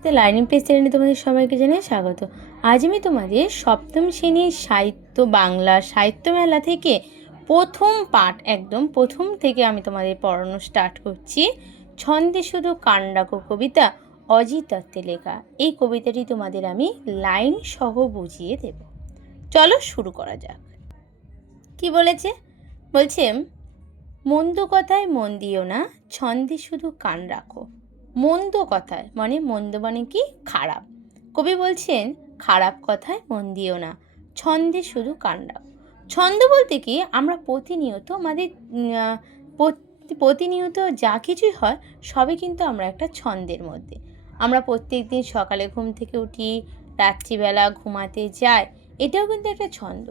Learning page চ্যানেলে তোমাদের সবাইকে জানাই স্বাগত। আজ আমি তোমাদের সপ্তম শ্রেণীর সাহিত্য বাংলা সাহিত্য মেলা থেকে প্রথম পাঠ, একদম প্রথম থেকে আমি তোমাদের পড়ানো স্টার্ট করছি। ছন্দে শুধু কান ডাকো কবিতা, অজিত দত্তের লেখা। এই কবিতাটি তোমাদের আমি লাইন সহ বুঝিয়ে দেব। চলো শুরু করা যাক। কি বলেছে? বলছে, মন্দ কথায় মন দিও না, ছন্দে শুধু কান রাখো। মন্দ কথায় মানে মন্দ মানে কি? খারাপ। কবি বলছেন খারাপ কথায় মন দিও না, ছন্দে শুধু কান রাখো। ছন্দ বলতে কি, আমরা প্রতিনিয়ত আমাদের প্রতিনিয়ত যা কিছুই হয় সবই কিন্তু আমরা একটা ছন্দের মধ্যে। আমরা প্রত্যেক দিন সকালে ঘুম থেকে উঠি, রাত্রিবেলা ঘুমাতে যাই, এটাও কিন্তু একটা ছন্দ।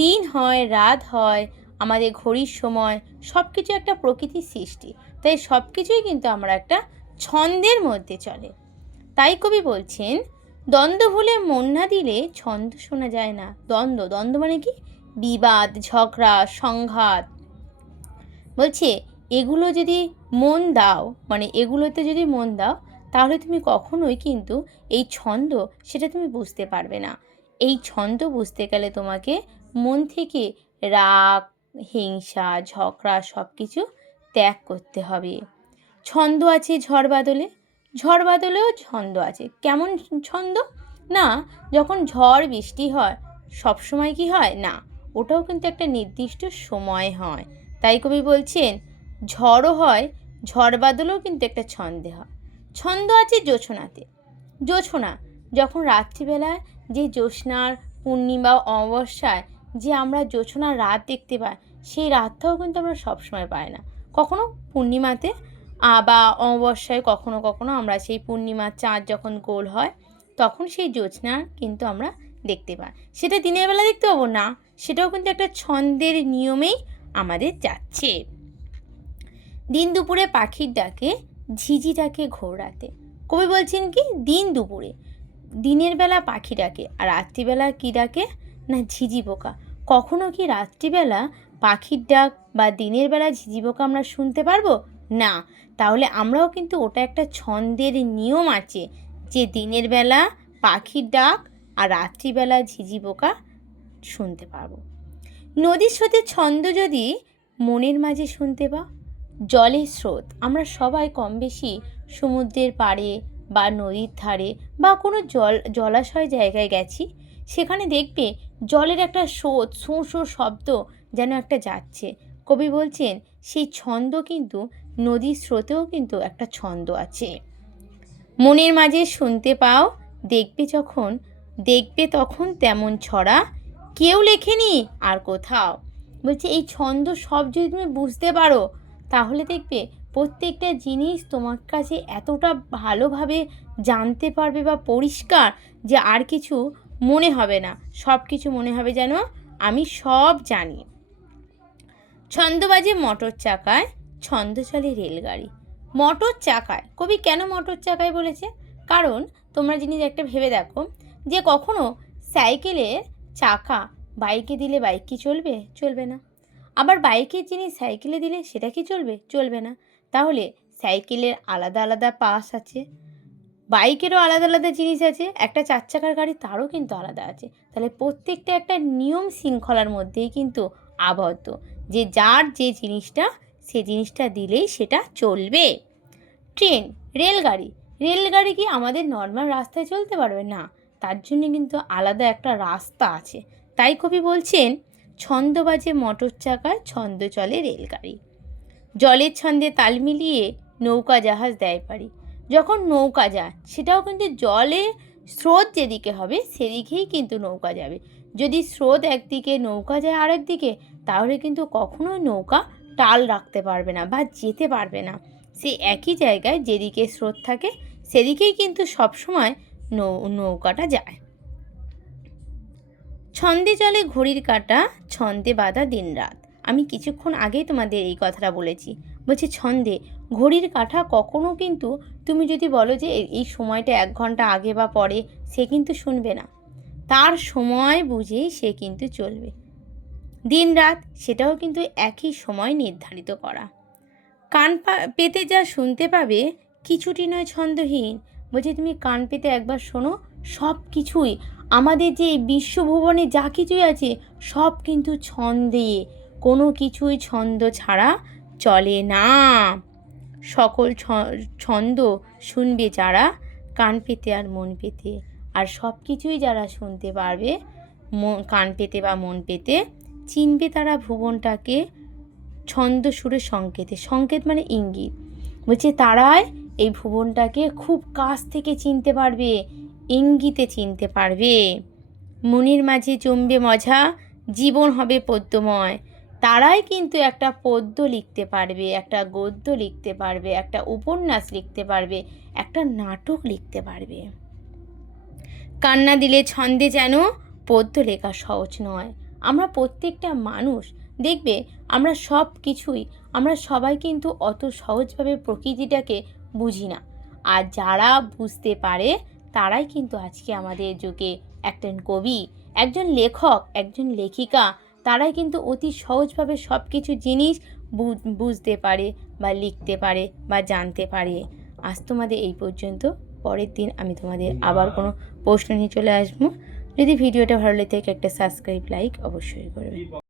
দিন হয়, রাত হয়, আমাদের ঘড়ির সময়, সব কিছু একটা প্রকৃতির সৃষ্টি। তাই সব কিছুই কিন্তু আমরা একটা ছন্দের মধ্যে চলে। তাই কবি বলছেন, দ্বন্দ্ব ভুলে মন না দিলে ছন্দ শোনা যায় না। দ্বন্দ্ব, দ্বন্দ্ব মানে কি? বিবাদ, ঝগড়া, সংঘাত। বলছে এগুলো যদি মন দাও, মানে এগুলোতে যদি মন দাও, তাহলে তুমি কখনোই কিন্তু এই ছন্দ, সেটা তুমি বুঝতে পারবে না। এই ছন্দ বুঝতে গেলে তোমাকে মন থেকে রাগ, হিংসা, ঝগড়া সব কিছু ত্যাগ করতে হবে। ছন্দ আছে ঝড় বাদলে, ঝড় বাদলেও ছন্দ আছে। কেমন ছন্দ? না, যখন ঝড় বৃষ্টি হয় সব সময় কি হয় না, ওটাও কিন্তু একটা নির্দিষ্ট সময় হয়। তাই কবি বলছেন ঝড়ও হয়, ঝড় বাদলেও কিন্তু একটা ছন্দে হয়। ছন্দ আছে জোছনাতে। জোছনা, যখন রাত্রিবেলায় যে জ্যোৎস্নার পূর্ণিমা অমাবস্যায় যে আমরা জোছনার রাত দেখতে পাই, সেই রাতটাও কিন্তু আমরা সবসময় পাই না। কখনো পূর্ণিমাতে বা অমাবস্যায় কখনো কখনো আমরা সেই পূর্ণিমার চাঁদ যখন গোল হয়, তখন সেই জ্যোৎস্না কিন্তু আমরা দেখতে পাই। সেটা দিনের বেলা দেখতে পাবো না, সেটাও কিন্তু একটা ছন্দের নিয়মেই আমাদের যাচ্ছে। দিন দুপুরে পাখির ডাকে, ঝিঝি ডাকে ঘোর রাতে। কবি বলছেন কি, দিন দুপুরে দিনের বেলা পাখি ডাকে, আর রাত্রিবেলা কী ডাকে? না, ঝিঝি পোকা। কখনো কি রাত্রিবেলা পাখির ডাক বা দিনের বেলা ঝিঝি পোকা আমরা শুনতে পারবো না? তাহলে আমরাও কিন্তু ওটা একটা ছন্দের নিয়ম আছে, যে দিনের বেলা পাখির ডাক আর রাত্রিবেলা ঝিঝি পোকা শুনতে পারবো। নদীর স্রোতের ছন্দ যদি মনের মাঝে শুনতে পাও। জলের স্রোত, আমরা সবাই কম বেশি সমুদ্রের পাড়ে বা নদীর ধারে বা কোনো জলাশয় জায়গায় গেছি, সেখানে দেখবে জলের একটা স্রোত, শোঁ শোঁ শব্দ যেন একটা যাচ্ছে। কবি বলছেন সেই ছন্দ কিন্তু নদীর স্রোতেও কিন্তু একটা ছন্দ আছে। মনের মাঝে শুনতে পাও, দেখবে তখন তেমন ছড়া, কেউ লেখেনি আর কোথাও। বলছে এই ছন্দ সব যদি তুমি বুঝতে পারো, তাহলে দেখবে প্রত্যেকটা জিনিস তোমার কাছে এতটা ভালোভাবে জানতে পারবে বা পরিষ্কার, যে আর কিছু মনে হবে না। সব কিছু মনে হবে যেন আমি সব জানি। ছন্দ বাজে মোটর চাকায়, ছন্দ চলে রেলগাড়ি। মোটর চাকায়, কবি কেন মোটর চাকায় বলেছে? কারণ তোমরা জিনিস একটা ভেবে দেখো, যে কখনো সাইকেলের চাকা বাইকে দিলে বাইক কি চলবে? চলবে না। আবার বাইকের জিনিস সাইকেলে দিলে সেটা কি চলবে? চলবে না। তাহলে সাইকেলের আলাদা আলাদা পাশ আছে, বাইকেরও আলাদা আলাদা জিনিস আছে, একটা চার চাকার গাড়ি তারও কিন্তু আলাদা আছে। তাহলে প্রত্যেকটা একটা নিয়ম শৃঙ্খলার মধ্যেই কিন্তু আবদ্ধ, যে যার যে জিনিসটা, সে জিনিসটা দিলেই সেটা চলবে। ট্রেন, রেলগাড়ি, রেলগাড়ি কি আমাদের নর্মাল রাস্তায় চলতে পারবে না? তার জন্য কিন্তু আলাদা একটা রাস্তা আছে। তাই কবি বলছেন ছন্দ বাজে মোটর চাকায়, ছন্দ চলে রেলগাড়ি। জলের ছন্দে তাল মিলিয়ে নৌকা জাহাজ দেয় পারি। যখন নৌকা যায়, সেটাও কিন্তু জলে স্রোত যেদিকে হবে সেদিকেই কিন্তু নৌকা যাবে। যদি স্রোত একদিকে, নৌকা যায় আরেক দিকে, তাহলে কিন্তু কখনোই নৌকা টাল রাখতে পারবে না বা যেতে পারবে না। সে একই জায়গায় যেদিকে স্রোত থাকে সেদিকেই কিন্তু সবসময় নৌকাটা যায়। ছন্দে চলে ঘড়ির কাঁটা, ছন্দে বাঁধা দিন রাত। আমি কিছুক্ষণ আগেই তোমাদের এই কথাটা বলেছি। বলছি ছন্দে ঘড়ির কাঁটা কখনো কিন্তু তুমি যদি বলো যে এই সময়টা 1 ঘন্টা আগে বা পরে, সে কিন্তু শুনবে না। তার সময় বুঝেই সে কিন্তু চলবে। দিন রাত সেটাও কিন্তু একই সময় নির্ধারিত করা। কান পেতে যা শুনতে পাবে, কিছুটি নয় ছন্দহীন। বলছে তুমি কান পেতে একবার শোনো, সব কিছুই আমাদের যে এই বিশ্বভুবনে যা কিছুই আছে সব কিন্তু ছন্দে, কোনো কিছুই ছন্দ ছাড়া চলে না। সকল ছন্দ শুনবে যারা কান পেতে আর মন পেতে, আর সব কিছুই যারা শুনতে পারবে কান পেতে বা মন পেতে, চিনবে তারা ভুবনটাকে ছন্দ সুরে সংকেতে। সংকেত মানে ইঙ্গিত। বলছে তারাই এই ভুবনটাকে খুব কাছ থেকে চিনতে পারবে, ইঙ্গিতে চিনতে পারবে। মনের মাঝে জমবে মজা, জীবন হবে পদ্যময়। তারাই কিন্তু একটা পদ্য লিখতে পারবে, একটা গদ্য লিখতে পারবে, একটা উপন্যাস লিখতে পারবে, একটা নাটক লিখতে পারবে। কান্না দিলে ছন্দে যেন পদ্য লেখা সহজ নয়। আমরা প্রত্যেকটা মানুষ দেখবে, আমরা সব কিছুই, আমরা সবাই কিন্তু অত সহজভাবে প্রকৃতিটাকে বুঝি না। আর যারা বুঝতে পারে তারাই কিন্তু আজকে আমাদের যুগে একজন কবি, একজন লেখক, একজন লেখিকা, তারাই কিন্তু অতি সহজভাবে সব কিছু জিনিস বুঝতে পারে বা লিখতে পারে বা জানতে পারে। আজ তোমাদের এই পর্যন্ত। পরের দিন আমি তোমাদের আবার কোনো প্রশ্ন নিয়ে চলে আসবো। যদি ভিডিওটা ভালো লেগে থাকে একটা সাবস্ক্রাইব, লাইক অবশ্যই করবে।